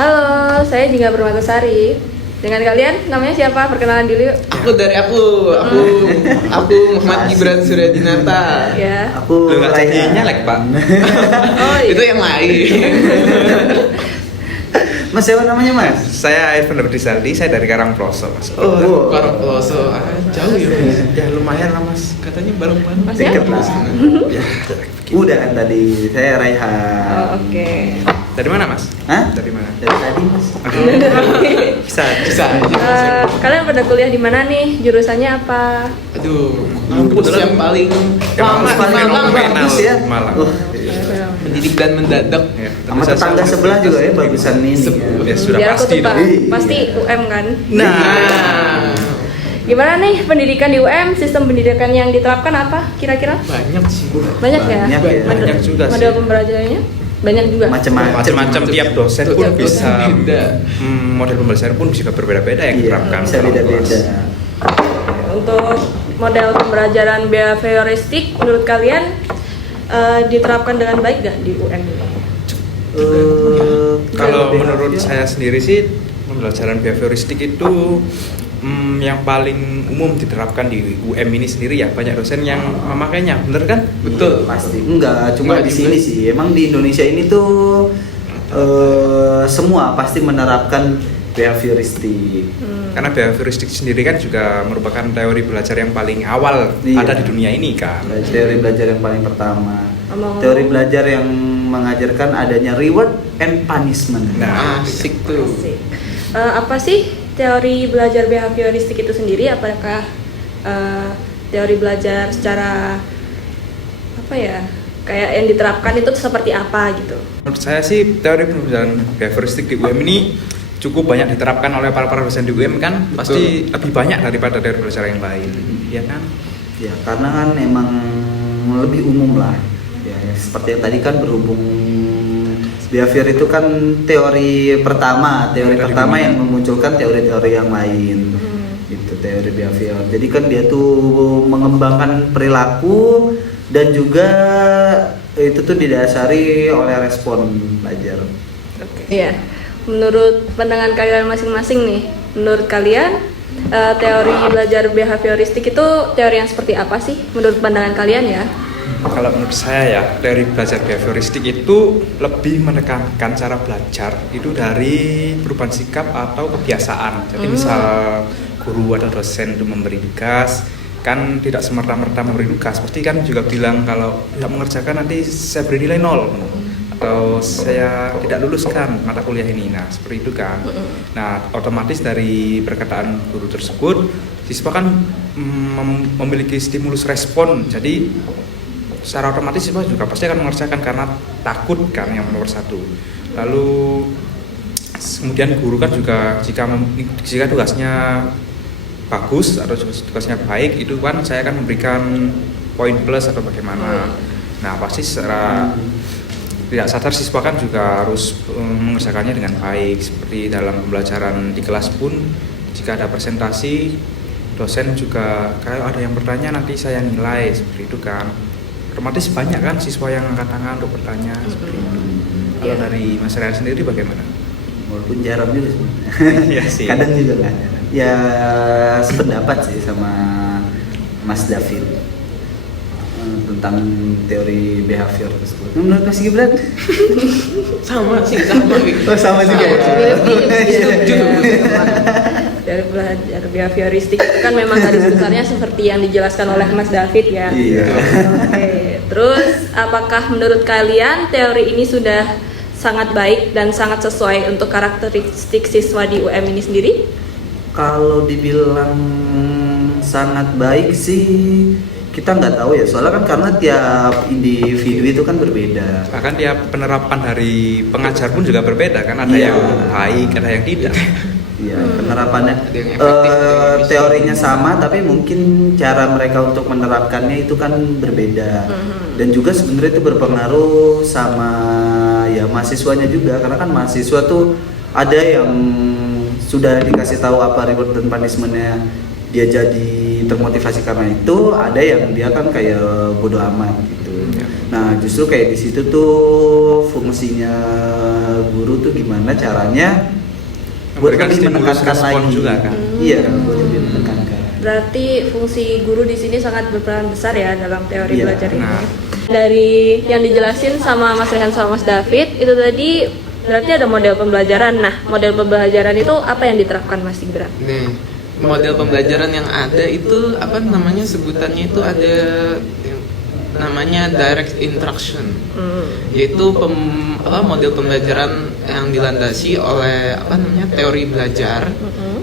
Halo, saya Jingga Permatasari. Dengan kalian, namanya siapa? Perkenalan dulu yuk. Aku Muhammad Gibran Suryadinata. Ya. Aku Lu nggak jadi nyalek, Pak. Oh iya. Itu yang lain. Mas, siapa namanya Mas? Saya Irfan Rizaldi, saya dari Karangploso, Mas. Oh, Karangploso. Jauh ya. Ya lumayan lah, Mas. Katanya bareng-bareng. Mas deket siapa? lah. Ya. Udah kan tadi, saya Raihan. Oh, oke. Dari mana, Mas? Hah? Dari mana? Dari tadi Mas. Bisa aja. Kalian pada kuliah di mana nih? Jurusannya apa? Aduh, kampus yang paling lama di Malang, bagus ya. Malang. mendidik dan mendadak. Ya, Sama tetangga sebelah juga ya bagusan ini. Ya sudah Biar aku pasti tebak. dong. Pasti UM kan? Nah, Gimana nih pendidikan di UM? Sistem pendidikan yang diterapkan apa kira-kira? Banyak sih. Banyak ya? Banyak ya. Banyak juga sih. Model pembelajarannya? Banyak juga? Macam-macam tiap dosen pun Tiap dosen bisa beda. model pembelajaran pun bisa berbeda-beda yang Iya, diterapkan bisa dalam beda-beda. kelas. Untuk model pembelajaran behavioristik menurut kalian diterapkan dengan baik gak di UM ini? Kalau menurut saya sendiri sih pembelajaran behavioristik itu yang paling umum diterapkan di UM ini sendiri ya, banyak dosen yang memakainya, bener kan? Betul. Pasti. Enggak, cuma Enggak di juga. sini sih. Emang di Indonesia ini tuh semua pasti menerapkan behavioristik. Karena behavioristik sendiri kan juga merupakan teori belajar yang paling awal Iya. ada di dunia ini kan. Teori belajar yang paling pertama. Ngomong-ngomong. Teori belajar yang mengajarkan adanya reward and punishment. Nah, Asik tuh. Asik. Apa sih teori belajar behavioristik itu sendiri? Apakah teori belajar secara apa ya, kayak yang diterapkan itu seperti apa gitu? menurut saya sih teori pembelajaran behavioristik di UM ini cukup banyak diterapkan oleh para dosen di UM kan, pasti lebih banyak daripada teori belajar yang lain, ya kan? Ya, karena kan emang lebih umum lah. Ya, seperti yang tadi kan berhubung behavior itu kan teori pertama yang memunculkan teori-teori yang lain. Itu teori behavior. Jadi kan dia tuh mengembangkan perilaku dan juga itu tuh didasari oleh respon belajar. Iya. Menurut pandangan kalian masing-masing nih, menurut kalian teori belajar behavioristik itu teori yang seperti apa sih menurut pandangan kalian ya? Kalau menurut saya ya, teori belajar behavioristik itu lebih menekankan cara belajar itu dari perubahan sikap atau kebiasaan. Jadi misal guru atau dosen itu memberi tugas, kan tidak semerta-merta memberi tugas, pasti kan juga bilang kalau tidak mengerjakan nanti saya beri nilai 0 atau saya tidak luluskan mata kuliah ini. Nah, seperti itu kan. Nah, otomatis dari perkataan guru tersebut siswa kan memiliki stimulus respon. Jadi secara otomatis siswa juga pasti akan mengerjakan karena takut kan, yang nomor satu. Lalu kemudian guru kan juga jika tugasnya bagus atau tugasnya baik, itu kan saya akan memberikan poin plus atau bagaimana. Nah, pasti secara tidak sadar siswa kan juga harus mengerjakannya dengan baik. Seperti dalam pembelajaran di kelas pun, jika ada presentasi, dosen juga kalau ada yang bertanya nanti saya nilai, seperti itu kan. Otomatis banyak kan siswa yang angkat tangan untuk bertanya, seperti itu. Kalau dari Mas Ryan sendiri bagaimana? Walaupun jarang juga sebenarnya. Iya sih. Kadang juga kan. Ya sependapat sih sama Mas David tentang teori behavior tersebut. Menurut Mas Gibran? Sama gitu. Oh, sama juga ya. Setuju. Dari belajar behavioristik itu kan memang garis besarnya seperti yang dijelaskan oleh Mas David ya. Iya. Oke. Terus apakah menurut kalian teori ini sudah sangat baik dan sangat sesuai untuk karakteristik siswa di UM ini sendiri? Kalau dibilang sangat baik sih kita nggak tahu ya, soalnya kan karena tiap individu itu kan berbeda. Bahkan tiap penerapan dari pengajar pun juga berbeda kan, ada Iya. yang baik, ada yang tidak. Iya, penerapannya Ada yang efektif, ada yang bisa. teorinya sama, tapi mungkin cara mereka untuk menerapkannya itu kan berbeda. Dan juga sebenarnya itu berpengaruh sama ya mahasiswanya juga, karena kan mahasiswa tuh ada yang sudah dikasih tahu apa reward dan punishment-nya, dia jadi termotivasi karena itu, ada yang dia kan kayak bodo amat gitu. Nah, justru kayak di situ tuh fungsinya guru tuh gimana caranya buat Memberikan lebih stimulus menekankan respon lagi. juga kan? Iya, buat lebih menekankan. Berarti fungsi guru di sini sangat berperan besar ya dalam teori Iya. belajar ini. Nah. Dari yang dijelasin sama Mas Rehan sama Mas David itu tadi berarti ada model pembelajaran. Nah, model pembelajaran itu apa yang diterapkan Mas Gibran? Nih, model pembelajaran yang ada itu apa namanya sebutannya itu ada namanya direct instruction, yaitu model pembelajaran yang dilandasi oleh apa namanya teori belajar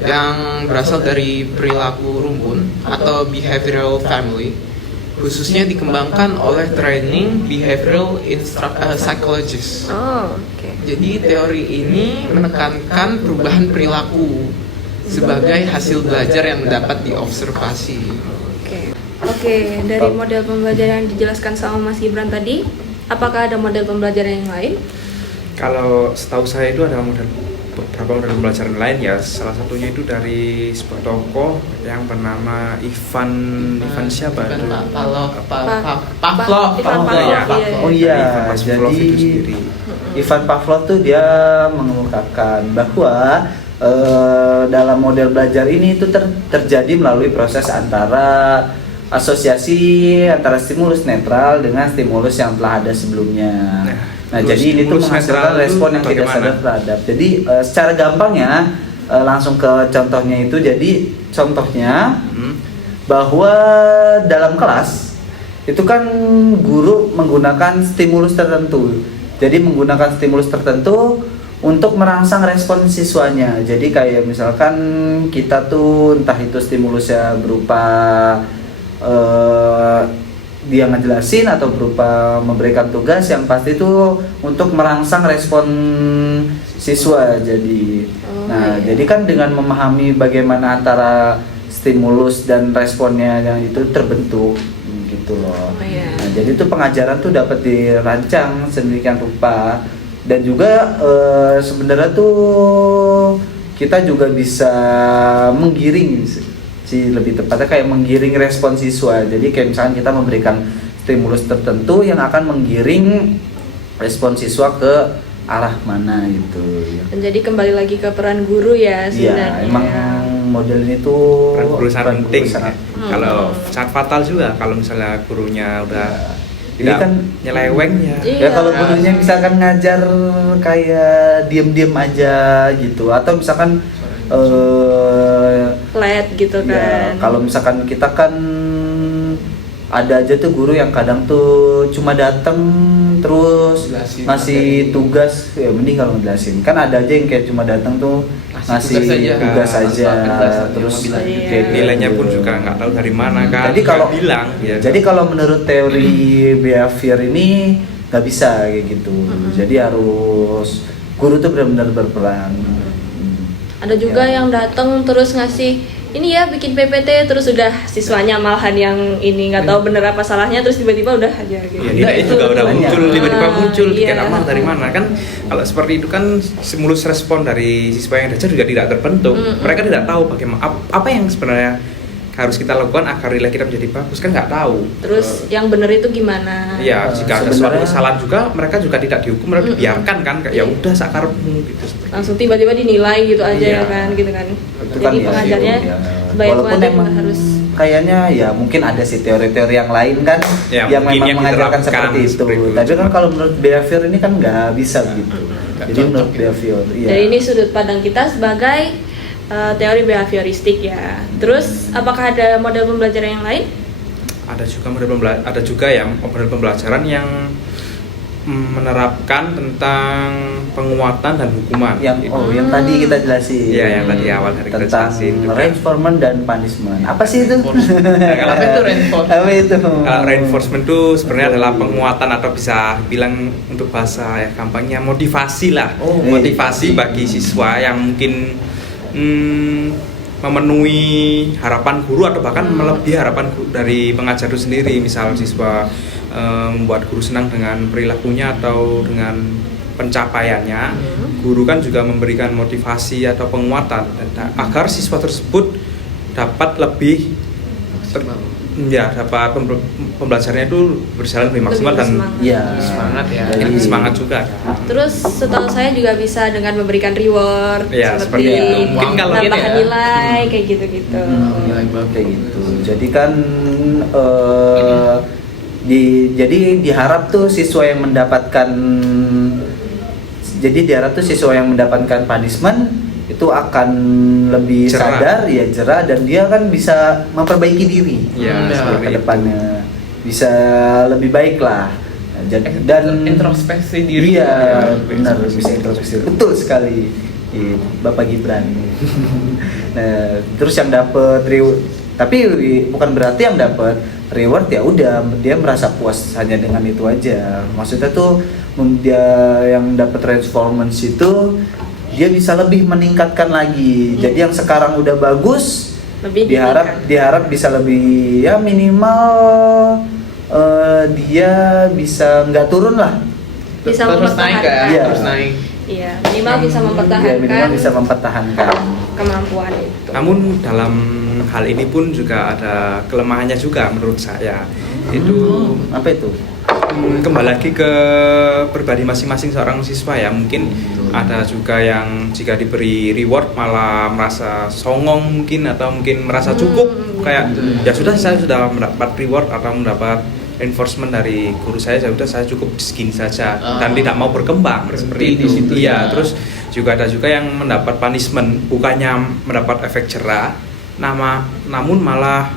yang berasal dari perilaku rumpun atau behavioral family, khususnya dikembangkan oleh training behavioral psychologist. Oh, oke. Jadi teori ini menekankan perubahan perilaku sebagai hasil belajar yang dapat diobservasi. Oke, dari model pembelajaran yang dijelaskan sama Mas Gibran tadi, apakah ada model pembelajaran yang lain? Kalau setahu saya itu ada beberapa model pembelajaran lain ya. Salah satunya itu dari sebuah tokoh yang bernama Ivan siapa itu? Pavlov. Ivan Pavlov, Ya. iya. Oh iya, Ivan Pavlov jadi itu sendiri. Ivan Pavlov tuh dia mengemukakan bahwa dalam model belajar ini itu terjadi melalui proses antara asosiasi antara stimulus netral dengan stimulus yang telah ada sebelumnya. Nah, jadi ini tuh stimulus menghasilkan netral itu respon yang tidak bagaimana? sadar terhadap. Jadi secara gampangnya langsung ke contohnya itu. Jadi contohnya bahwa dalam kelas itu kan guru menggunakan stimulus tertentu. Jadi menggunakan stimulus tertentu untuk merangsang respon siswanya. Jadi kayak misalkan kita tuh entah itu stimulusnya berupa dia ngejelasin atau berupa memberikan tugas, yang pasti itu untuk merangsang respon siswa. Jadi jadi kan dengan memahami bagaimana antara stimulus dan responnya yang itu terbentuk gitu loh. Nah, jadi itu pengajaran tuh dapat dirancang sedemikian rupa, dan juga sebenarnya tuh kita juga bisa menggiring lebih tepatnya kayak menggiring respon siswa. Jadi kayak misalkan kita memberikan stimulus tertentu yang akan menggiring respon siswa ke arah mana gitu ya. Dan jadi kembali lagi ke peran guru ya sebenarnya. Iya, emang model ini tuh Peran guru sangat penting. sangat- Kalau sangat fatal juga kalau misalnya gurunya udah Ini tidak kan nyeleweng ya. Iya. Ya kalau gurunya misalkan ngajar kayak diem-diem aja gitu, atau misalkan Flat gitu ya, kan. kalau misalkan kita kan ada aja tuh guru yang kadang tuh cuma dateng terus Jelasin ngasih materi. tugas, ya mending kalau ngejelasin. Kan ada aja yang kayak cuma datang tuh ngasih tugas aja, terus kayak Nilainya gitu. pun juga nggak tahu dari mana kan. Jadi kalau Nggak bilang ya. Jadi kalau menurut teori behavior ini nggak bisa kayak gitu. Jadi harus guru tuh benar-benar berperan. Ada juga Ya. yang datang terus ngasih ini ya bikin PPT, terus udah siswanya malahan yang ini nggak tahu bener apa salahnya, terus tiba-tiba udah aja gitu. Ya, nilainya juga udah banyak. muncul, tiba-tiba muncul Iya. tiket amal dari mana kan? Kalau seperti itu kan stimulus respon dari siswa yang belajar juga tidak terbentuk. Mereka tidak tahu bagaimana apa yang sebenarnya harus kita lakukan agar nilai kita menjadi bagus, kan nggak tahu. Terus yang bener itu gimana? Ya, jika ada sebenarnya- suatu kesalahan juga mereka juga tidak dihukum, mereka dibiarkan kan, kayak ya udah sakarepmu gitu seperti Langsung tiba-tiba dinilai gitu aja Iya. ya kan, gitu kan. Itu Jadi kan ya, pengajarnya gitu, ya. sebagai Walaupun pengajar emang juga harus kayaknya ya mungkin ada sih teori-teori yang lain kan Ya, yang mungkin memang yang mengajarkan diterapkan seperti itu. seperti itu. Tapi kan kalau menurut behavior ini kan nggak bisa gitu. nggak Jadi menurut cocok. behavior, iya. Jadi ini sudut pandang kita sebagai teori behavioristik ya. Terus apakah ada model pembelajaran yang lain? ada juga yang model pembelajaran yang menerapkan tentang penguatan dan hukuman. yang Itu. yang tadi kita jelasin. Iya, yang tadi awal dari kita tentang jelasin juga. reinforcement dan punishment. Apa sih itu? Kalau Apa itu reinforcement? Apa itu? Kalau reinforcement itu sebenarnya adalah penguatan, atau bisa bilang untuk bahasa ya gampangnya motivasi lah. Oh, Motivasi bagi siswa yang mungkin memenuhi harapan guru atau bahkan melebihi harapan dari pengajar itu sendiri. Misal siswa membuat guru senang dengan perilakunya atau dengan pencapaiannya, guru kan juga memberikan motivasi atau penguatan agar siswa tersebut dapat lebih ya dapat pembelajarannya itu berjalan lebih maksimal Lebih dan bersemangat. Iya. Semangat ya. lebih semangat juga. Terus setahu saya juga bisa dengan memberikan reward Ya, seperti itu. Mungkin kalau tambahan gitu ya. nilai kayak gitu-gitu. Nilai bagus. Kayak gitu. Jadi kan jadi diharap tuh siswa yang mendapatkan punishment itu akan lebih Jerah. sadar, ya jerah, dan dia kan bisa memperbaiki diri Ya, seperti ke itu. depannya, bisa lebih baik lah. Dan introspeksi diri. iya benar, bisa introspeksi, betul sekali. Bapak Gibran. Nah, terus yang dapat reward, tapi bukan berarti yang dapat reward ya udah dia merasa puas hanya dengan itu aja. Maksudnya tuh dia yang dapat transformance itu dia bisa lebih meningkatkan lagi. Jadi yang sekarang udah bagus Lebih diharap bisa lebih, ya minimal dia bisa nggak turun lah. bisa terus naik mempertahankan. kan? Iya. Terus naik. Iya, minimal bisa Ya, mempertahankan minimal bisa mempertahankan. kemampuan itu. Namun dalam hal ini pun juga ada kelemahannya juga menurut saya. Itu Apa itu? kembali lagi ke pribadi masing-masing seorang siswa ya. Mungkin ada juga yang jika diberi reward malah merasa songong mungkin, atau mungkin merasa cukup, kayak ya sudah, saya sudah mendapat reward atau mendapat enforcement dari guru saya sudah, saya cukup segini saja dan tidak mau berkembang seperti Berhenti di itu. situ Iya, ya. terus juga ada juga yang mendapat punishment bukannya mendapat efek jerah, namun malah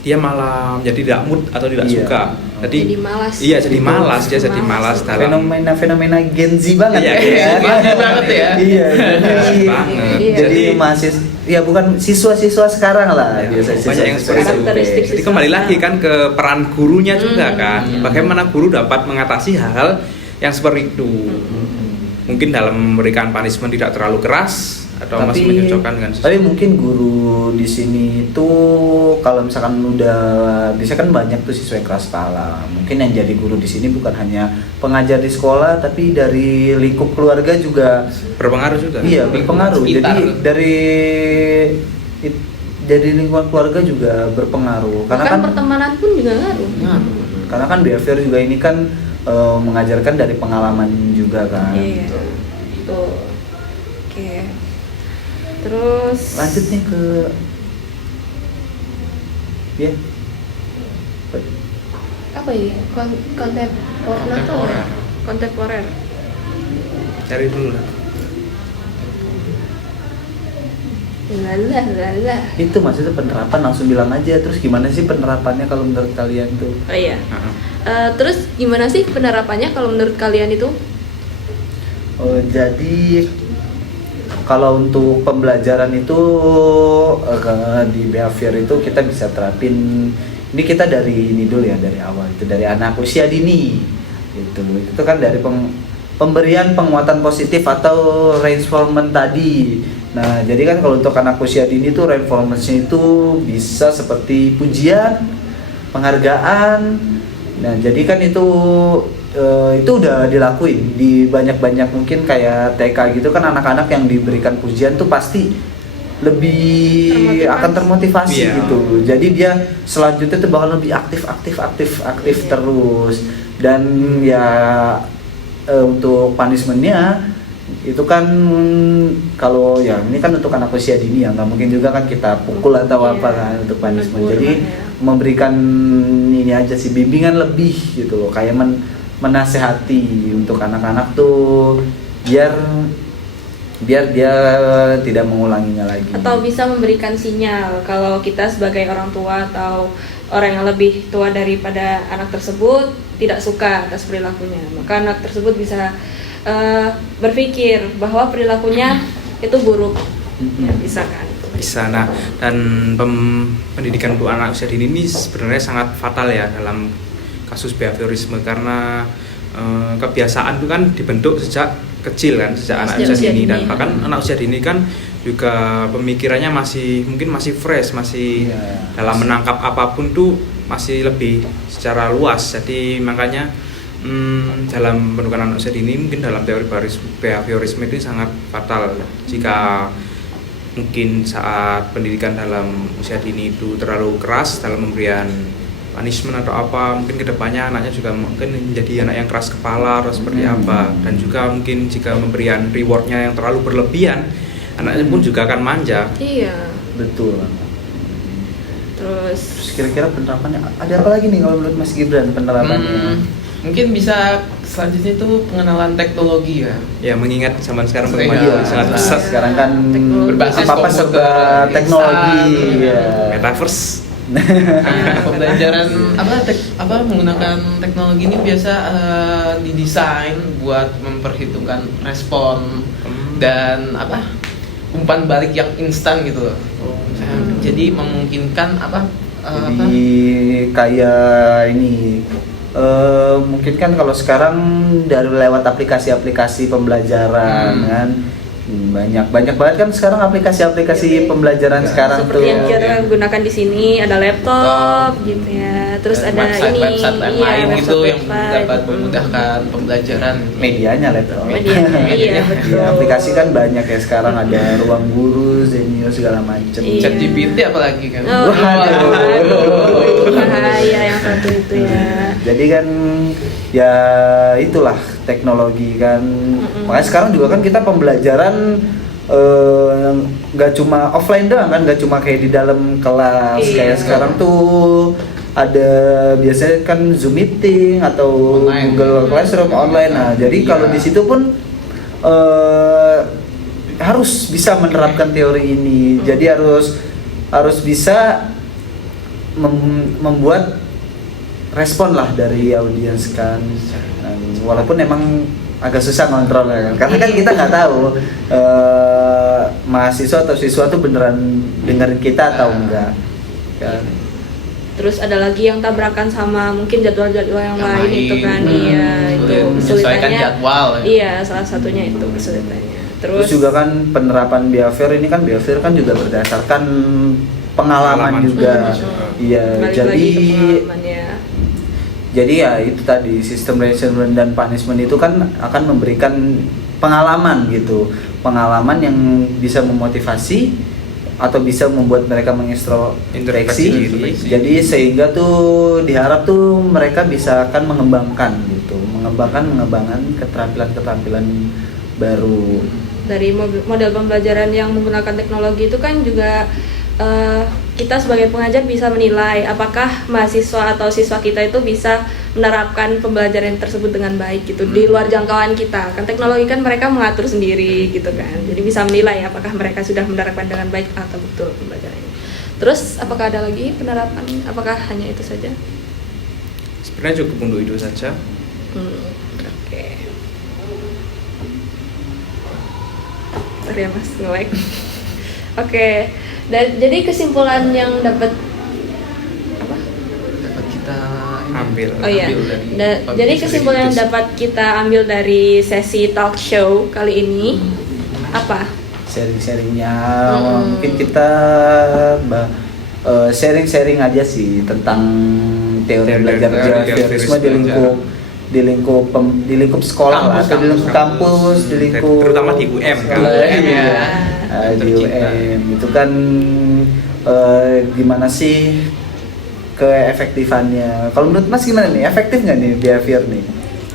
dia malah menjadi tidak mood atau tidak Iya. suka. Jadi malas. Iya, jadi malas, dia jadi malas dalam Fenomena Gen Z banget Iya, ya. Gen Z banget ya. Iya, banget. Iya. jadi mahasiswa, ya bukan siswa-siswa sekarang lah, Ya, biasa banyak yang seperti itu. Karakteristik Jadi kembali lagi kan ke peran gurunya juga kan. iya. Bagaimana guru dapat mengatasi hal-hal yang seperti itu. Mungkin dalam memberikan punishment tidak terlalu keras atau masih menyocokkan dengan tapi mungkin guru di sini itu kalau misalkan udah bisa kan banyak tuh siswa yang keras kepala. Mungkin yang jadi guru di sini bukan hanya pengajar di sekolah, tapi dari lingkup keluarga juga. berpengaruh juga. Iya, berpengaruh. Sekitar. Jadi dari lingkungan keluarga juga berpengaruh. Karena Bahkan kan pertemanan pun juga ngaruh. karena kan behavior juga ini kan mengajarkan dari pengalaman juga kan. Iya. Tuh. Oke. Terus Lanjut nih ke ya. apa ya? Kontemporer. Kontemporer. Cari dulu lah. Lalah. Itu maksudnya penerapan, langsung bilang aja. Terus gimana sih penerapannya kalau menurut kalian tuh? Oh iya. Heeh. Terus gimana sih penerapannya kalau menurut kalian itu? Jadi kalau untuk pembelajaran itu di behavior itu kita bisa terapin. Ini kita dari ini dulu ya, dari awal itu dari anak usia dini. Itu kan dari pemberian penguatan positif atau reinforcement tadi. Nah, jadi kan kalau untuk anak usia dini tuh reinforcement-nya itu bisa seperti pujian, penghargaan. Nah, jadi kan itu udah dilakuin di banyak-banyak, mungkin kayak TK gitu kan, anak-anak yang diberikan pujian tuh pasti lebih akan termotivasi Iya. gitu. Jadi dia selanjutnya tuh bakal lebih aktif terus. Dan ya untuk punishment-nya itu kan kalau ya ini kan untuk anak usia dini ya, nggak mungkin juga kan kita pukul atau Iya. apa kan untuk punishment. Menegur Jadi kan ya. memberikan ini aja sih, bimbingan lebih gitu loh, kayak menasehati untuk anak-anak tuh biar dia tidak mengulanginya lagi. Atau bisa memberikan sinyal kalau kita sebagai orang tua atau orang yang lebih tua daripada anak tersebut tidak suka atas perilakunya, maka anak tersebut bisa berpikir bahwa perilakunya itu buruk. Ya, bisa kan? Bisa. Nah, dan pendidikan untuk anak usia dini ini sebenarnya sangat fatal ya dalam kasus behaviorisme, karena kebiasaan itu kan dibentuk sejak kecil kan, sejak anak Sejak usia usia dini, dini. dan bahkan anak usia dini kan juga pemikirannya mungkin masih fresh, masih Iya. dalam menangkap apapun tuh masih lebih secara luas. Jadi makanya dalam pendidikan anak usia dini, mungkin dalam teori behaviorisme itu sangat fatal jika mungkin saat pendidikan dalam usia dini itu terlalu keras dalam memberikan punishment atau apa, mungkin kedepannya anaknya juga mungkin menjadi anak yang keras kepala atau seperti apa. Dan juga mungkin jika memberikan rewardnya yang terlalu berlebihan, anaknya pun juga akan manja. Iya. Betul. Terus Kira-kira penerapannya ada apa lagi nih kalau menurut Mas Gibran penerapannya? Mungkin bisa selanjutnya itu pengenalan teknologi ya. Ya, mengingat zaman sekarang Iya, perkembangan sangat Nah, pesat. sekarang kan Teknologi. Berbasis apa-apa komputer, serba teknologi instan. ya. Metaverse. Pembelajaran menggunakan teknologi ini biasa didesain buat memperhitungkan respon dan umpan balik yang instan gitu loh. Jadi memungkinkan Jadi kayak ini mungkin kan kalau sekarang dari lewat aplikasi-aplikasi pembelajaran kan banyak banget kan sekarang aplikasi-aplikasi pembelajaran sekarang seperti tuh. yang kita gunakan di sini, ada laptop gitu ya. Terus ada website lain gitu yang dapat gitu. memudahkan pembelajaran. Medianya laptop. Medianya, iya betul. Iya, aplikasi kan banyak ya sekarang, ada Ruang Guru, Zenio segala macam. Iya. ChatGPT apalagi kan. Oh, Waduh. bahaya yang satu itu ya. Jadi kan ya itulah teknologi kan. Makanya sekarang juga kan kita pembelajaran nggak cuma offline doang kan, nggak cuma kayak di dalam kelas. Iya. Kayak sekarang tuh ada biasanya kan Zoom meeting atau Online. Google Classroom online. Nah, jadi Iya. kalau di situ pun harus bisa menerapkan teori ini. Jadi harus bisa membuat respon lah dari audiens kan. Walaupun emang agak susah ngontrol ya kan, karena kan kita nggak tahu mahasiswa atau siswa tuh beneran dengerin kita atau enggak kan. Terus ada lagi yang tabrakan sama mungkin jadwal-jadwal yang lain itu kan, iya itu menyesuaikan kesulitannya. jadwal ya. Iya, salah satunya itu kesulitannya. Terus juga kan penerapan behavior ini kan juga berdasarkan pengalaman juga. Iya, Balik jadi lagi ke pengalaman ya. Jadi ya itu tadi sistem reward dan punishment itu kan akan memberikan pengalaman gitu, pengalaman yang bisa memotivasi atau bisa membuat mereka mengintrospeksi. Jadi sehingga tuh diharap tuh mereka bisa akan mengembangkan keterampilan baru. Dari model pembelajaran yang menggunakan teknologi itu kan juga kita sebagai pengajar bisa menilai apakah mahasiswa atau siswa kita itu bisa menerapkan pembelajaran tersebut dengan baik gitu di luar jangkauan kita. Kan teknologi kan mereka mengatur sendiri gitu kan. Jadi bisa menilai apakah mereka sudah menerapkan dengan baik atau betul pembelajarannya. Terus apakah ada lagi penerapan? Apakah hanya itu saja? Sebenarnya cukup untuk itu saja. Oke. Bentar ya Mas, nge-lag. Oke. Jadi kesimpulan yang dapat kita Ambil. jadi kesimpulan yang dapat kita ambil dari sesi talk show kali ini apa? Sharing-sharingnya mungkin kita sharing-sharing aja sih tentang teori belajar behaviorisme di lingkup sekolah lah, atau di lingkup kampus, di lingkup terutama di UM kan. di UM itu kan gimana sih keefektifannya? Kalau menurut Mas gimana nih? Efektif nggak nih behavior nih?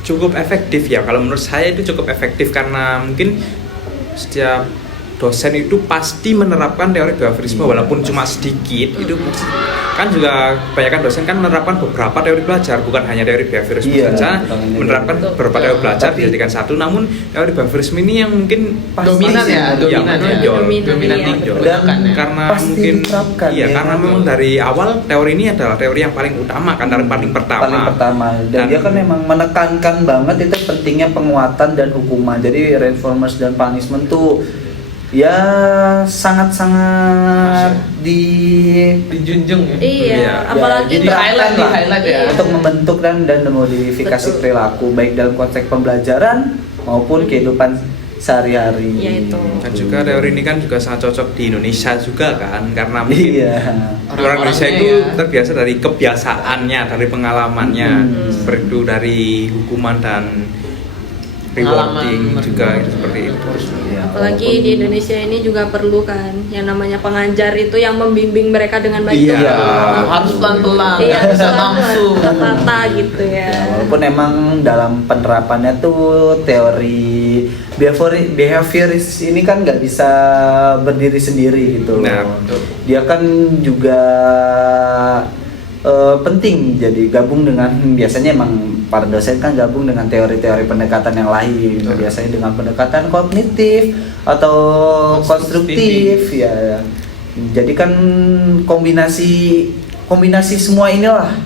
Cukup efektif ya, kalau menurut saya itu cukup efektif karena mungkin setiap dosen itu pasti menerapkan teori behaviorisme walaupun cuma sedikit. Itu kan juga kebanyakan dosen kan menerapkan beberapa teori belajar, bukan hanya teori behaviorisme saja, menerapkan beberapa teori belajar dijadikan satu. Namun teori behaviorisme ini yang mungkin dominan dan karena pasti mungkin diterapkan, iya, karena memang dari awal teori ini adalah teori yang paling utama kan, paling pertama. Dan dia kan memang menekankan banget itu pentingnya penguatan dan hukuman. Jadi reinforcement dan punishment tuh ya sangat-sangat dijunjung ya. Iya, apalagi di highlight ya. Untuk membentuk dan memodifikasi perilaku baik dalam konteks pembelajaran maupun kehidupan sehari-hari. Iya itu. Dan juga teori ini kan juga sangat cocok di Indonesia juga kan, karena mungkin orang Indonesia itu terbiasa dari kebiasaannya, dari pengalamannya, seperti itu, dari hukuman dan rewarding juga itu, seperti itu. Apalagi di Indonesia ini juga perlu kan yang namanya pengajar itu yang membimbing mereka dengan baik. Iya. Harus pelan-pelan, Iya, nggak bisa langsung. rata gitu ya. Walaupun emang dalam penerapannya tuh teori behavioris ini kan nggak bisa berdiri sendiri gitu loh. Nah, betul. Dia kan juga penting jadi gabung dengan, biasanya emang para dosen kan gabung dengan teori-teori pendekatan yang lain. Biasanya dengan pendekatan kognitif atau konstruktif ya. Jadi kan kombinasi semua inilah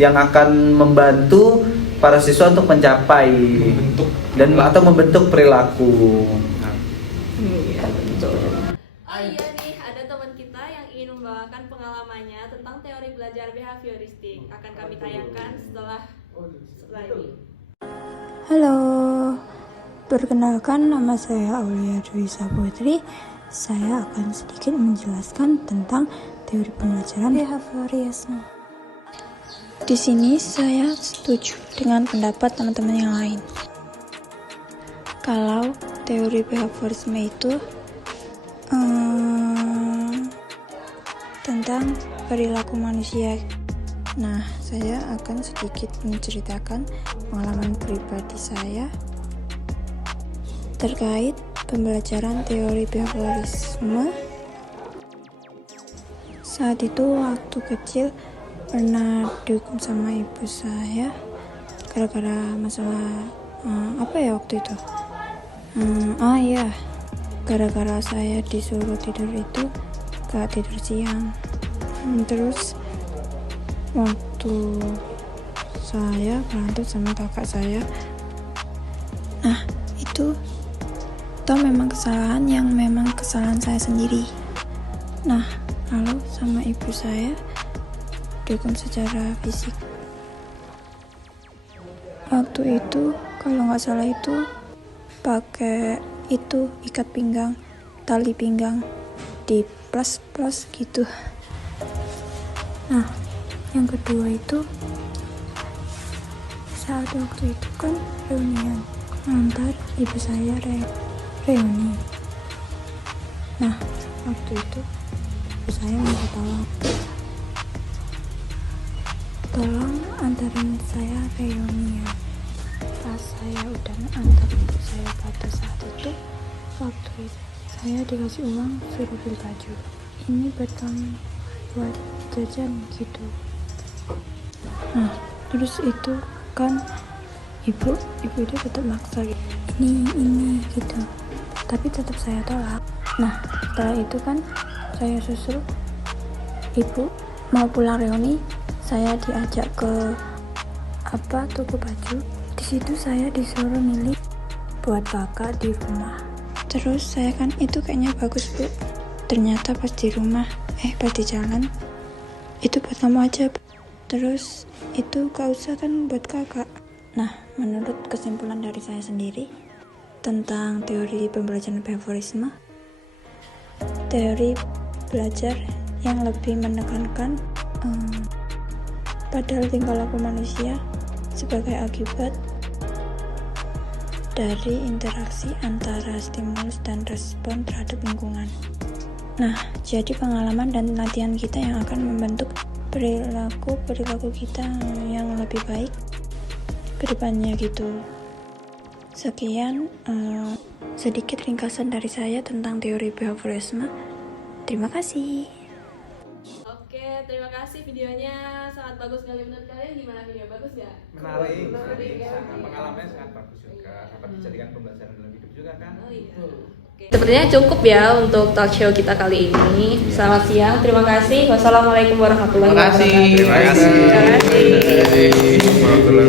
yang akan membantu para siswa untuk mencapai atau membentuk perilaku. Iya, betul. Oh iya nih, ada teman kita yang ingin membawakan pengalamannya tentang teori belajar behavioristik. Akan kami tayangkan setelah ini. Halo, perkenalkan nama saya Aulia Joisa Putri. Saya akan sedikit menjelaskan tentang teori pembelajaran behaviorisme. Di sini saya setuju dengan pendapat teman-teman yang lain. Kalau teori behaviorisme itu tentang perilaku manusia. Nah, saya akan sedikit menceritakan pengalaman pribadi saya terkait pembelajaran teori behaviorisme. Saat itu waktu kecil pernah dihukum sama ibu saya gara-gara masalah apa ya waktu itu? Gara-gara saya disuruh tidur itu gak tidur siang. Terus waktu saya berantem sama kakak saya, nah itu toh memang kesalahan saya sendiri. Nah, lalu sama ibu saya dihukum secara fisik. Waktu itu kalau nggak salah itu pakai itu ikat pinggang, tali pinggang di plus gitu. Nah, yang kedua itu saat waktu itu kan reunian, ngantar ibu saya reuni. Nah, waktu itu ibu saya minta tolong antarin saya reunian. Pas saya udah antar ibu saya pada saat itu, waktu itu saya dikasih uang suruh beli baju. Ini buat jajan gitu. Nah, terus itu kan ibu itu tetap maksa ini gitu, tapi tetap saya tolak. Nah, setelah itu kan saya susul ibu mau pulang reuni, saya diajak ke toko baju. Di situ saya disuruh milih buat kakak di rumah. Terus saya kan itu kayaknya bagus bu, ternyata pas di rumah pas di jalan itu buat kamu aja. Terus itu gak usah kan buat kakak. Nah, menurut kesimpulan dari saya sendiri tentang teori pembelajaran behaviorisme, teori belajar yang lebih menekankan pada tingkah laku manusia sebagai akibat dari interaksi antara stimulus dan respon terhadap lingkungan. Nah, jadi pengalaman dan latihan kita yang akan membentuk perilaku kita yang lebih baik ke depannya gitu. Sekian sedikit ringkasan dari saya tentang teori behaviorisme. Terima kasih. Oke, terima kasih, videonya sangat bagus sekali. Menurut kalian gimana video? Bagus nggak? Menarik, Ya? pengalamannya sangat bagus juga, dapat dijadikan pembelajaran dalam hidup juga kan. Oh iya. Oke. Sepertinya cukup ya untuk talk show kita kali ini. Selamat siang, terima kasih. Wassalamualaikum warahmatullahi wabarakatuh. Terima kasih. Terima kasih.